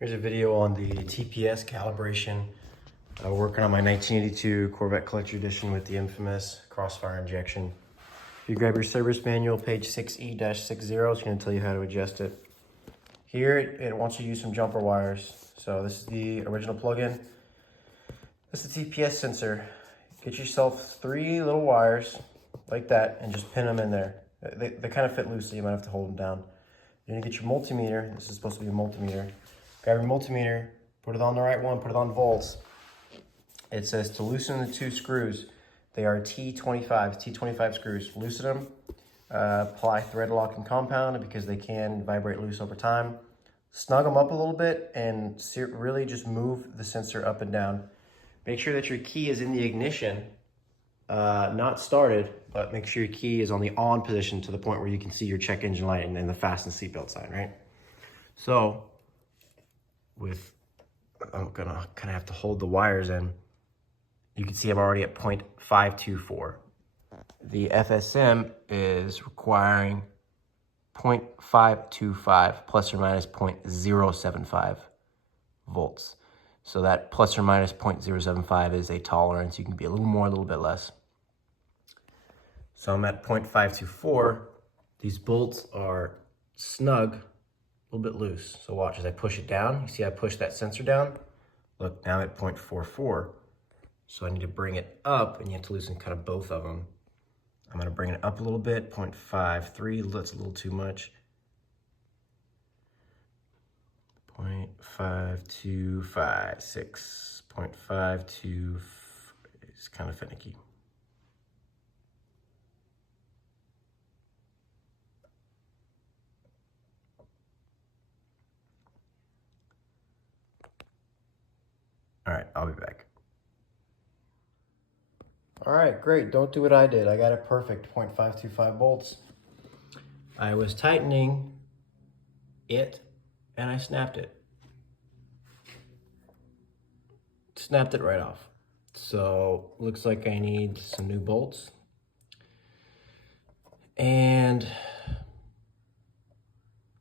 Here's a video on the TPS calibration. Working on my 1982 Corvette Collector Edition with the infamous Crossfire injection. If you grab your service manual, page 6E-60, it's going to tell you how to adjust it. Here, it wants you to use some jumper wires. So this is the original plug-in. This is the TPS sensor. Get yourself 3 little wires like that and just pin them in there. They kind of fit loose, so you might have to hold them down. You're going to get your multimeter. This is supposed to be a multimeter. Grab your multimeter, put it on the right one, put it on volts. It says to loosen the 2 screws. They are T25 screws. Loosen them, apply thread locking compound because they can vibrate loose over time. Snug them up a little bit and really just move the sensor up and down. Make sure that your key is in the ignition, not started, but make sure your key is on the on position to the point where you can see your check engine light and then the fasten seatbelt sign, right? So, I'm gonna kind of have to hold the wires in. You can see I'm already at 0.524. The FSM is requiring 0.525 plus or minus 0.075 volts. So that plus or minus 0.075 is a tolerance. You can be a little more, a little bit less. So I'm at 0.524. These bolts are snug, a little bit loose. So watch as I push it down. You see I push that sensor down? Look, now I'm at 0.44. So I need to bring it up and you have to loosen kind of both of them. I'm gonna bring it up a little bit, 0.53, that's a little too much. 0.5256, 0.52 is kind of finicky. All right, I'll be back. All right, great. Don't do what I did. I got it perfect, 0.525 volts. I was tightening it and I snapped it. Snapped it right off. So looks like I need some new bolts. And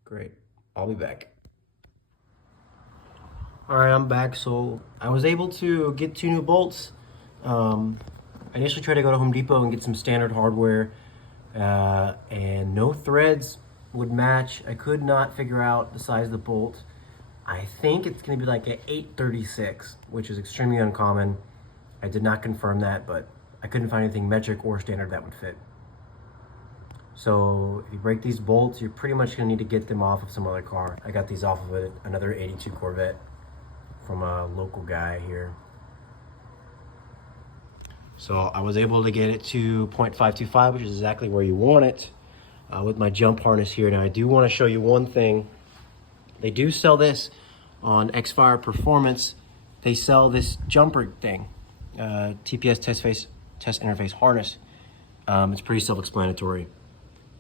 great, I'll be back. All right, I'm back. So I was able to get 2 new bolts. I initially tried to go to Home Depot and get some standard hardware, and no threads would match. I could not figure out the size of the bolt. I think it's going to be like an 836, which is extremely uncommon. I did not confirm that, but I couldn't find anything metric or standard that would fit. So if you break these bolts, you're pretty much going to need to get them off of some other car. I got these off of another 82 Corvette from a local guy here. So I was able to get it to 0.525, which is exactly where you want it, with my jump harness here. Now I do want to show you one thing. They do sell this on X-Fire Performance. They sell this jumper thing, TPS test interface harness. It's pretty self-explanatory.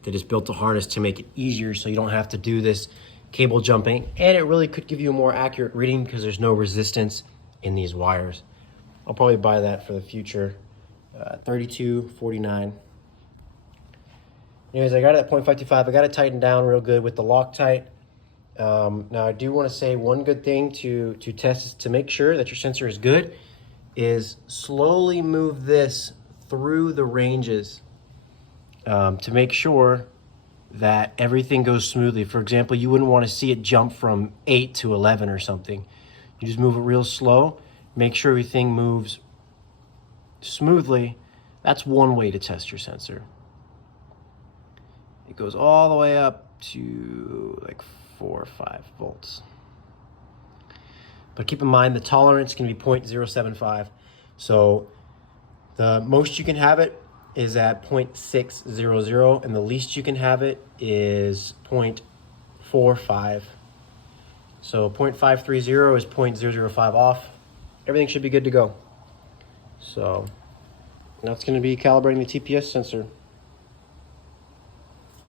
They just built the harness to make it easier so you don't have to do this cable jumping, and it really could give you a more accurate reading because there's no resistance in these wires. I'll probably buy that for the future. $32.49. Anyways, I got it at 0.525. I got it tightened down real good with the Loctite. Now I do want to say one good thing to test to make sure that your sensor is good is slowly move this through the ranges to make sure that everything goes smoothly. For example, you wouldn't want to see it jump from 8 to 11 or something. You just move it real slow. Make sure everything moves smoothly. That's one way to test your sensor. It goes all the way up to like 4 or 5 volts. But keep in mind the tolerance can be 0.075. So the most you can have it is at 0.600 and the least you can have it is 0.45. So 0.530 is 0.005 off. Everything should be good to go. So that's going to be calibrating the TPS sensor.